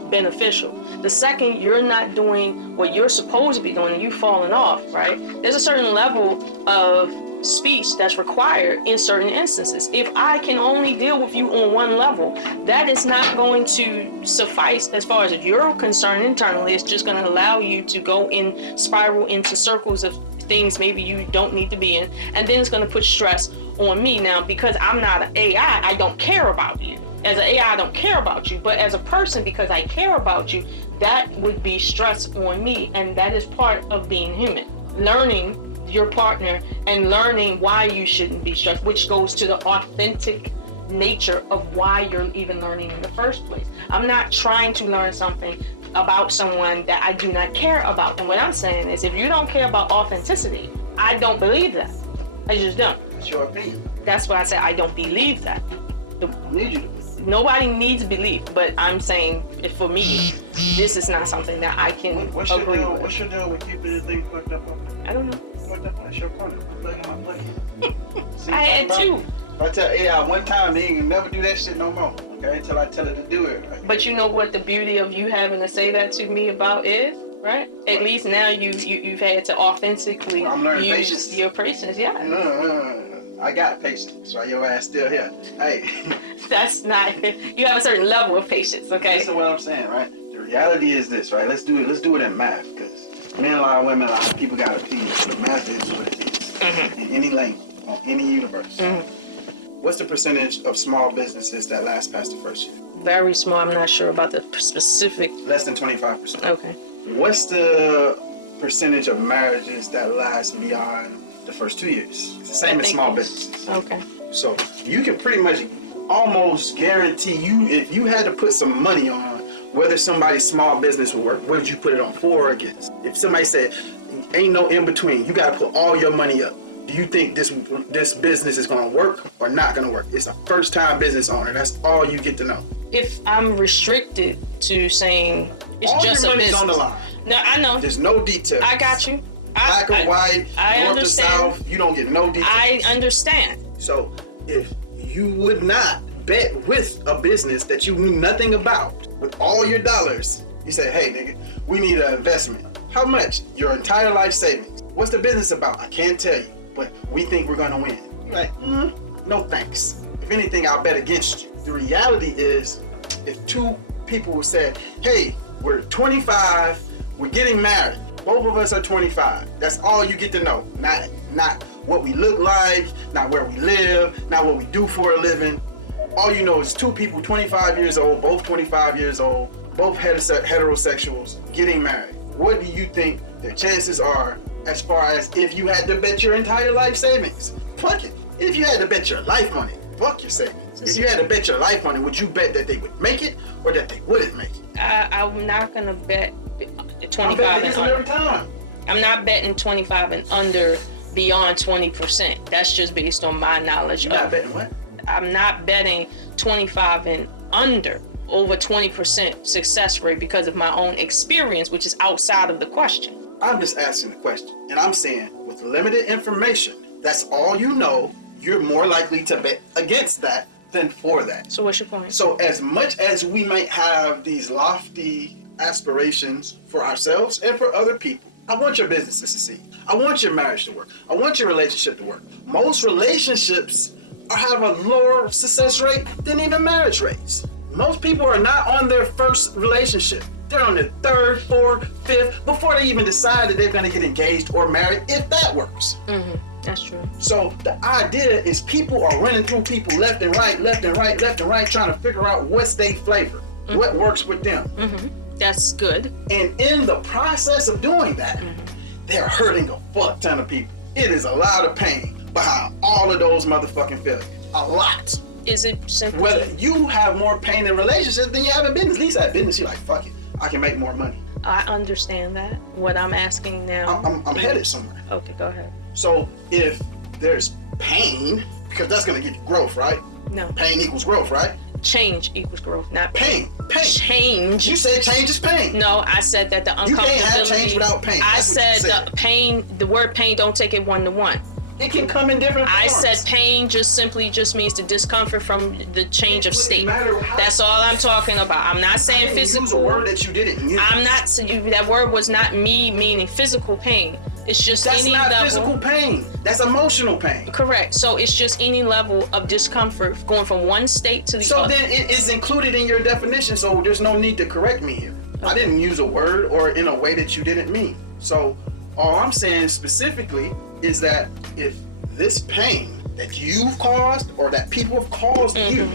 beneficial. The second you're not doing what you're supposed to be doing and you've fallen off, right? There's a certain level of speech that's required in certain instances. If I can only deal with you on one level, that is not going to suffice as far as you're concerned internally. It's just going to allow you to go in spiral into circles of things maybe you don't need to be in, and then it's going to put stress on me. Now, because I'm not an AI, I don't care about you. As an AI, I don't care about you, but as a person, because I care about you, that would be stress on me, and that is part of being human. Learning your partner and learning why you shouldn't be stressed, which goes to the authentic nature of why you're even learning in the first place. I'm not trying to learn something about someone that I do not care about. And what I'm saying is, if you don't care about authenticity, I don't believe that. I just don't. That's your opinion. That's why I say I don't believe that. I need you to. Nobody needs belief, but I'm saying, for me, this is not something that I can agree with. What's your deal with keeping the thing fucked up? I don't know. Fucked up. That's your corner. I'm playing. I had two. If I tell AI one time, they ain't never do that shit no more. Okay, until I tell her to do it. Right? But you know what the beauty of you having to say that to me about is, right? At least now you've had to authentically use patience. your patience. Yeah. I got patience. Why your ass still here? Hey. That's not. You have a certain level of patience. Okay. Listen to what I'm saying, right? The reality is this, right? Let's do it in math, because men lie, women lie, people gotta please. The math is what it is. In any language, on any universe. What's the percentage of small businesses that last past the first year? Very small. I'm not sure about the specific. Less than 25%. Okay. What's the percentage of marriages that last beyond the first 2 years? It's the same as small businesses. Okay. So you can pretty much almost guarantee if you had to put some money on whether somebody's small business would work, what would you put it on, for or against? If somebody said, ain't no in between, you gotta put all your money up. Do you think this business is gonna work or not gonna work? It's a first time business owner. That's all you get to know. If I'm restricted to saying it's all just your a money's business. on the line. No, I know. There's no details. I got you. Black or white, I north or understand. south, you don't get no details. I understand. So if you would not bet with a business that you knew nothing about, with all your dollars, you say, hey nigga, we need an investment. How much? Your entire life savings. What's the business about? I can't tell you, but we think we're gonna win. You're like, no thanks. If anything, I'll bet against you. The reality is, if two people said, hey, we're 25, we're getting married. Both of us are 25. That's all you get to know. Not what we look like, not where we live, not what we do for a living. All you know is two people 25 years old, both 25 years old, both heterosexuals getting married. What do you think the chances are as far as if you had to bet your entire life savings? Fuck it. If you had to bet your life on it, fuck your savings. If you had to bet your life on it, would you bet that they would make it or that they wouldn't make it? I'm not gonna bet 25 and under. every time. I'm not betting 25 and under beyond 20%. That's just based on my knowledge. You're not betting what? I'm not betting 25 and under over 20% success rate because of my own experience, which is outside of the question. I'm just asking the question, and I'm saying with limited information, that's all you know, you're more likely to bet against that than for that. So what's your point? So as much as we might have these lofty aspirations for ourselves and for other people, I want your business to succeed. I want your marriage to work. I want your relationship to work. Most relationships are have a lower success rate than even marriage rates. Most people are not on their first relationship. They're on their third, fourth, fifth, before they even decide that they're gonna get engaged or married, if that works. That's true. So the idea is people are running through people left and right, trying to figure out what's their flavor, what works with them. That's good. And in the process of doing that, they're hurting a fuck ton of people. It is a lot of pain behind all of those motherfucking failures. A lot. Is it simple? Whether you have more pain in relationships than you have in business. At least at business, you're like, fuck it, I can make more money. I understand that. What I'm asking now. I'm headed somewhere. Okay, go ahead. So if there's pain, because that's gonna give you growth, right? No. Pain equals growth, right? Change equals growth, not Pain. change. You said change is pain. No, I said that the uncomfortability. You can't have change without pain. I That's what you said the pain. The word pain, don't take it one-to-one. It can come in different I forms. said pain just simply means the discomfort from the change of It wouldn't state. matter how- That's all I'm talking about. I'm not saying I didn't physical. use a word that you didn't use. I'm not. That word was not me meaning physical pain. It's just That's any not level. physical pain. That's emotional pain. Correct. So it's just any level of discomfort going from one state to the So other. then it is included in your definition, so there's no need to correct me here. I didn't use a word or in a way that you didn't mean. So all I'm saying specifically is that if this pain that you've caused or that people have caused you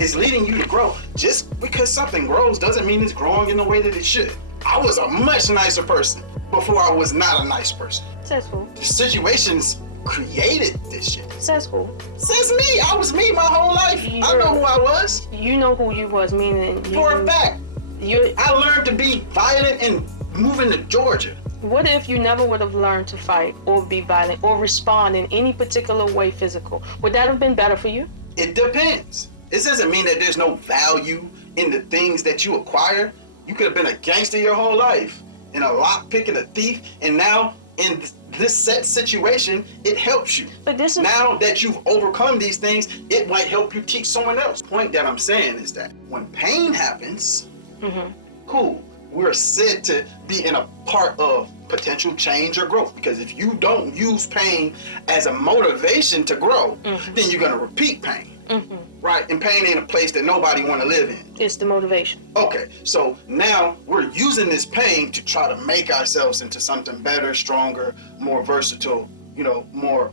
is leading you to grow, just because something grows doesn't mean it's growing in the way that it should. I was a much nicer person before I was not a nice person. Says who? The situations created this shit. Says who? Since me, I was me my whole life. I know who I was. You know who you was, meaning you. For a fact. You. I learned to be violent and moving to Georgia. What if you never would have learned to fight or be violent or respond in any particular way physical? Would that have been better for you? It depends. This doesn't mean that there's no value in the things that you acquire. You could have been a gangster your whole life and a lockpick and a thief, and now in this set situation, it helps you. But this is Now that you've overcome these things, it might help you teach someone else. The point that I'm saying is that when pain happens, cool, we're said to be in a part of potential change or growth. Because if you don't use pain as a motivation to grow, then you're gonna repeat pain. Right? And pain ain't a place that nobody wanna live in. It's the motivation. Okay, so now we're using this pain to try to make ourselves into something better, stronger, more versatile, you know, more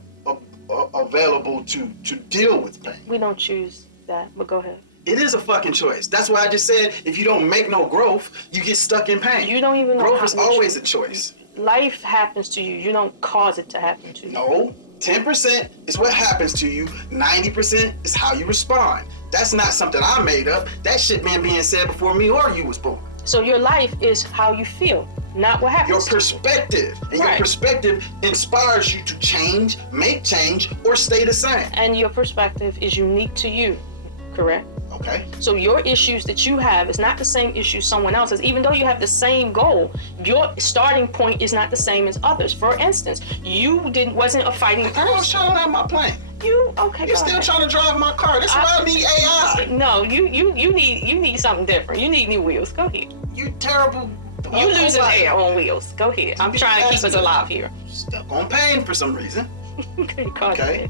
available to deal with pain. We don't choose that, but go ahead. It is a fucking choice. That's why I just said if you don't make no growth, you get stuck in pain. You don't even know growth how is much- always a choice. Life happens to you. You don't cause it to happen to you. No, 10% is what happens to you. 90% is how you respond. That's not something I made up. That shit been being said before me or you was born. So your life is how you feel, not what happens. Your to you. perspective. And Right. your perspective inspires you to change, make change, or stay the same. And your perspective is unique to you, correct? Okay? So your issues that you have is not the same issue someone else has. Even though you have the same goal, your starting point is not the same as others. For instance, you wasn't a fighting I was person. trying to have my plane. You okay? You're go still ahead. trying to drive my car. That's why I need AI. No, you need something different. You need new wheels. Go ahead. You terrible. You losing air on wheels. Go ahead. I'm trying to keep us alive here. Stuck on pain for some reason. Okay.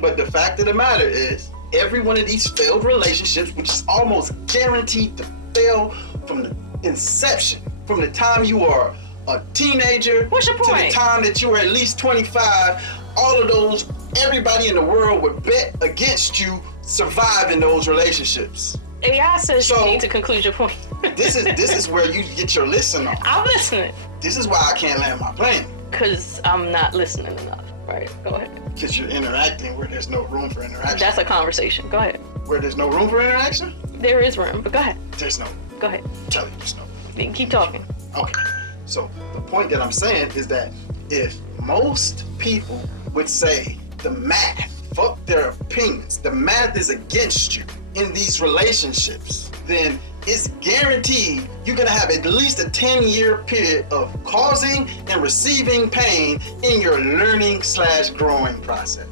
But the fact of the matter is, every one of these failed relationships, which is almost guaranteed to fail from the inception, from the time you are a teenager What's your to the point? time that you are at least 25, all of those, everybody in the world would bet against you surviving those relationships. AI says So- you need to conclude your point. This is where you get your listen on. I'm listening This is why I can't land my plane. because I'm not listening enough. Right. Go ahead. Because you're interacting where there's no room for interaction. That's a conversation. Go ahead. Where there's no room for interaction, There is room, but go ahead. there's no. Go ahead. I'm telling you, there's no. You can keep talking. Okay. So the point that I'm saying is that if most people would say the math, fuck their opinions, the math is against you in these relationships, then it's guaranteed you're gonna have at least a 10-year period of causing and receiving pain in your learning/growing process.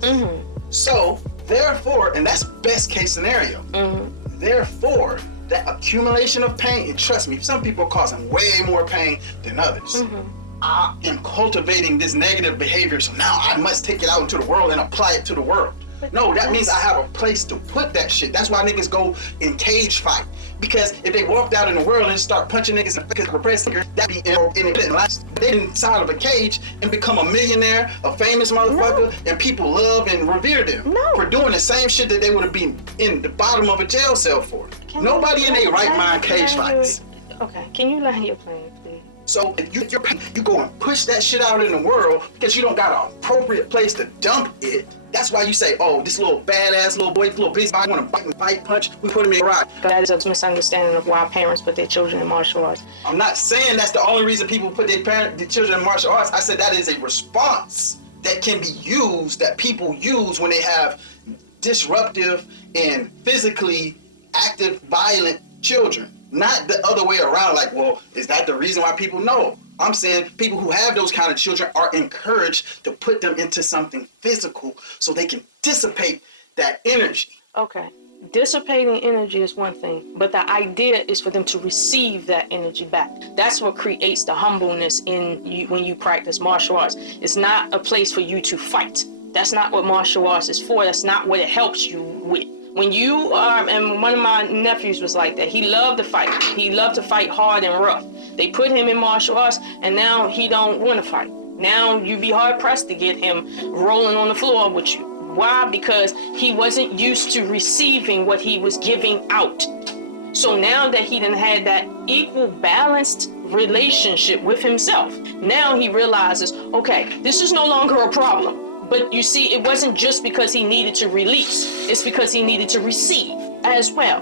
So therefore, and that's best case scenario. Therefore, that accumulation of pain, and trust me, some people are causing way more pain than others. I am cultivating this negative behavior, so now I must take it out into the world and apply it to the world. No, that means I have a place to put that shit. That's why niggas go in cage fight. Because if they walked out in the world and start punching niggas and repressing, that'd be they inside of a cage and become a millionaire, a famous motherfucker, and people love and revere them for doing the same shit that they would have been in the bottom of a jail cell for. Nobody in their right mind cage fights. Okay, can you land your plane, please? So you go and push that shit out in the world because you don't got an appropriate place to dump it. That's why you say, oh, this little badass little boy, this little busy boy, want to bite, punch, we put him in the rock. That is a misunderstanding of why parents put their children in martial arts. I'm not saying that's the only reason people put their children in martial arts. I said that is a response that can be used, that people use when they have disruptive and physically active, violent children. Not the other way around, like, well, is that the reason why people know? I'm saying people who have those kind of children are encouraged to put them into something physical so they can dissipate that energy. Okay. Dissipating energy is one thing, but the idea is for them to receive that energy back. That's what creates the humbleness in you when you practice martial arts. It's not a place for you to fight. That's not what martial arts is for. That's not what it helps you with. When you and one of my nephews was like that. He loved to fight. He loved to fight hard and rough. They put him in martial arts, and now he don't want to fight. Now you be hard pressed to get him rolling on the floor with you. Why? Because he wasn't used to receiving what he was giving out. So now that he done had that equal, balanced relationship with himself, now he realizes, okay, this is no longer a problem. But you see, it wasn't just because he needed to release. It's because he needed to receive as well.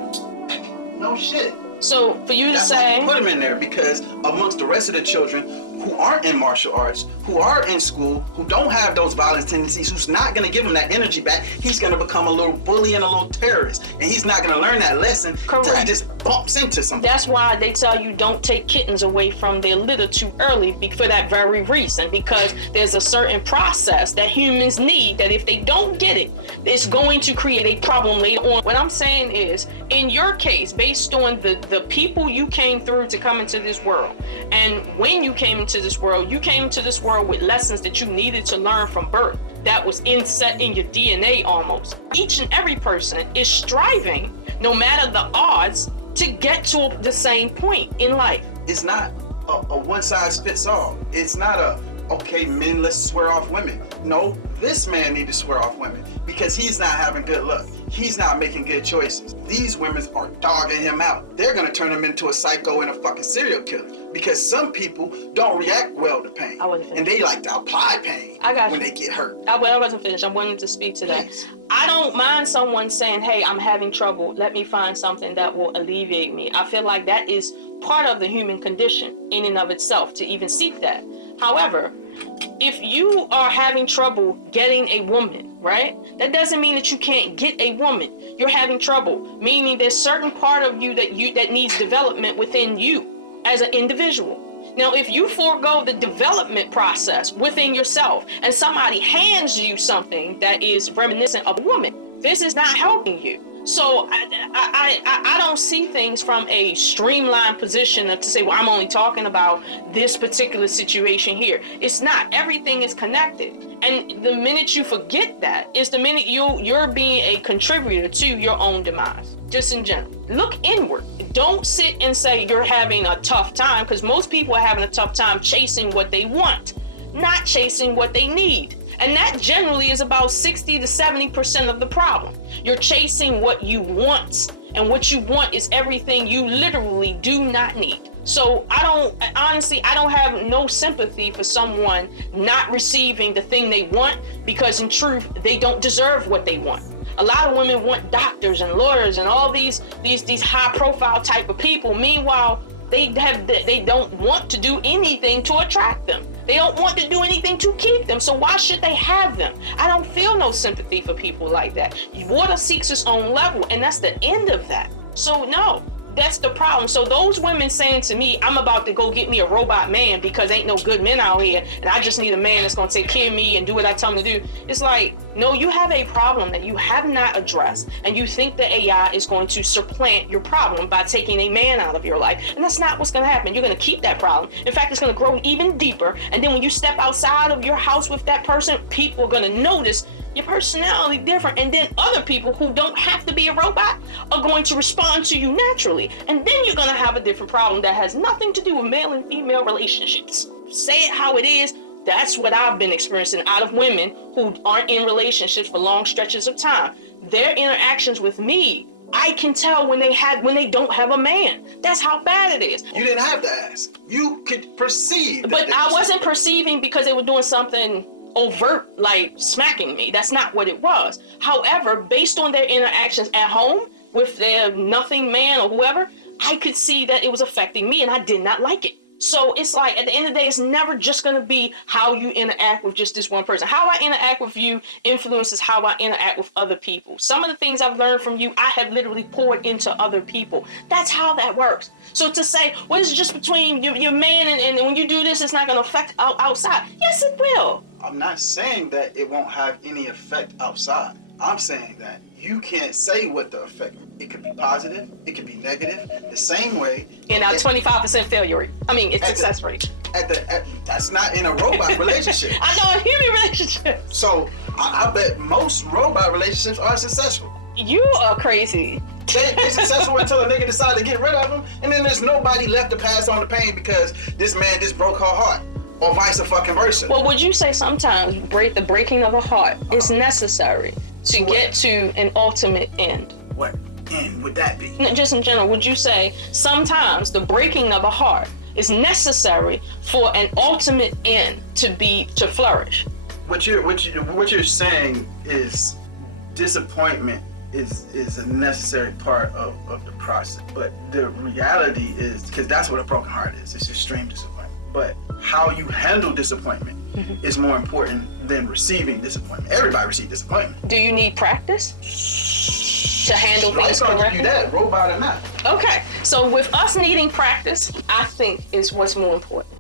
No shit. So for you to That's say... why you put him in there, because amongst the rest of the children who aren't in martial arts, who are in school, who don't have those violent tendencies, who's not going to give him that energy back, he's going to become a little bully and a little terrorist. And he's not going to learn that lesson until he just bumps into something. That's why they tell you don't take kittens away from their litter too early, for that very reason. Because there's a certain process that humans need that if they don't get it, it's going to create a problem later on. What I'm saying is, in your case, based on the people you came through to come into this world, and when you came into this world with lessons that you needed to learn from birth that was inset in your DNA almost. Each and every person is striving, no matter the odds, to get to the same point in life. It's not a one size fits all. It's not a, okay, men, let's swear off women. No, this man need to swear off women because he's not having good luck. He's not making good choices. These women are dogging him out. They're gonna turn him into a psycho and a fucking serial killer because some people don't react well to pain. And they like to apply pain when they get hurt. I wasn't finished. I wanted to speak to that. Please. I don't mind someone saying, hey, I'm having trouble. Let me find something that will alleviate me. I feel like that is part of the human condition in and of itself to even seek that. However, if you are having trouble getting a woman, right? That doesn't mean that you can't get a woman. You're having trouble, meaning there's certain part of you that needs development within you as an individual. Now, if you forego the development process within yourself and somebody hands you something that is reminiscent of a woman, this is not helping you. So I don't see things from a streamlined position of to say, well, I'm only talking about this particular situation here. It's not. Everything is connected. And the minute you forget that is the minute you're being a contributor to your own demise, just in general. Look inward. Don't sit and say you're having a tough time, because most people are having a tough time chasing what they want, not chasing what they need. And that generally is about 60 to 70% of the problem. You're chasing what you want, and what you want is everything you literally do not need. So I don't have no sympathy for someone not receiving the thing they want, because in truth, they don't deserve what they want. A lot of women want doctors and lawyers and all these high profile type of people. Meanwhile, they don't want to do anything to attract them. They don't want to do anything to keep them. So why should they have them? I don't feel no sympathy for people like that. Water seeks its own level, and that's the end of that. So no, that's the problem. So those women saying to me, I'm about to go get me a robot man because ain't no good men out here, and I just need a man that's going to take care of me and do what I tell him to do. It's like, no, you have a problem that you have not addressed, and you think the AI is going to supplant your problem by taking a man out of your life. And that's not what's going to happen. You're going to keep that problem. In fact, it's going to grow even deeper. And then when you step outside of your house with that person, people are going to notice your personality different, and then other people who don't have to be a robot are going to respond to you naturally, and then you're going to have a different problem that has nothing to do with male and female relationships. Say it how it is. That's what I've been experiencing out of women who aren't in relationships for long stretches of time. Their interactions with me, I can tell when they don't have a man. That's how bad it is. You didn't have to ask. You could perceive. But I wasn't perceiving because they were doing something overt, like smacking me. That's not what it was. However, based on their interactions at home with their nothing man or whoever, I could see that it was affecting me, and I did not like it. So it's like, at the end of the day, it's never just going to be how you interact with just this one person. How I interact with you influences how I interact with other people. Some of the things I've learned from you, I have literally poured into other people. That's how that works. So to say, well, it's just between your man and when you do this, it's not going to affect outside. Yes, it will. I'm not saying that it won't have any effect outside. I'm saying that you can't say what the effect. It could be positive. It could be negative. The same way. In our 25% failure rate. I mean, it's success rate. That's not in a robot relationship. I know, a human relationship. So I bet most robot relationships are successful. You are crazy. They're successful until a nigga decides to get rid of them, and then there's nobody left to pass on the pain because this man just broke her heart, or vice versa. Well, would you say sometimes the breaking of a heart is necessary to get to an ultimate end? What end would that be? No, just in general, would you say sometimes the breaking of a heart is necessary for an ultimate end to flourish? What you're saying is disappointment is a necessary part of the process. But the reality is, because that's what a broken heart is, it's extreme disappointment. But how you handle disappointment is more important than receiving disappointment. Everybody receives disappointment. Do you need practice to handle things correctly? Give you that, robot or not. Okay, so with us needing practice, I think is what's more important.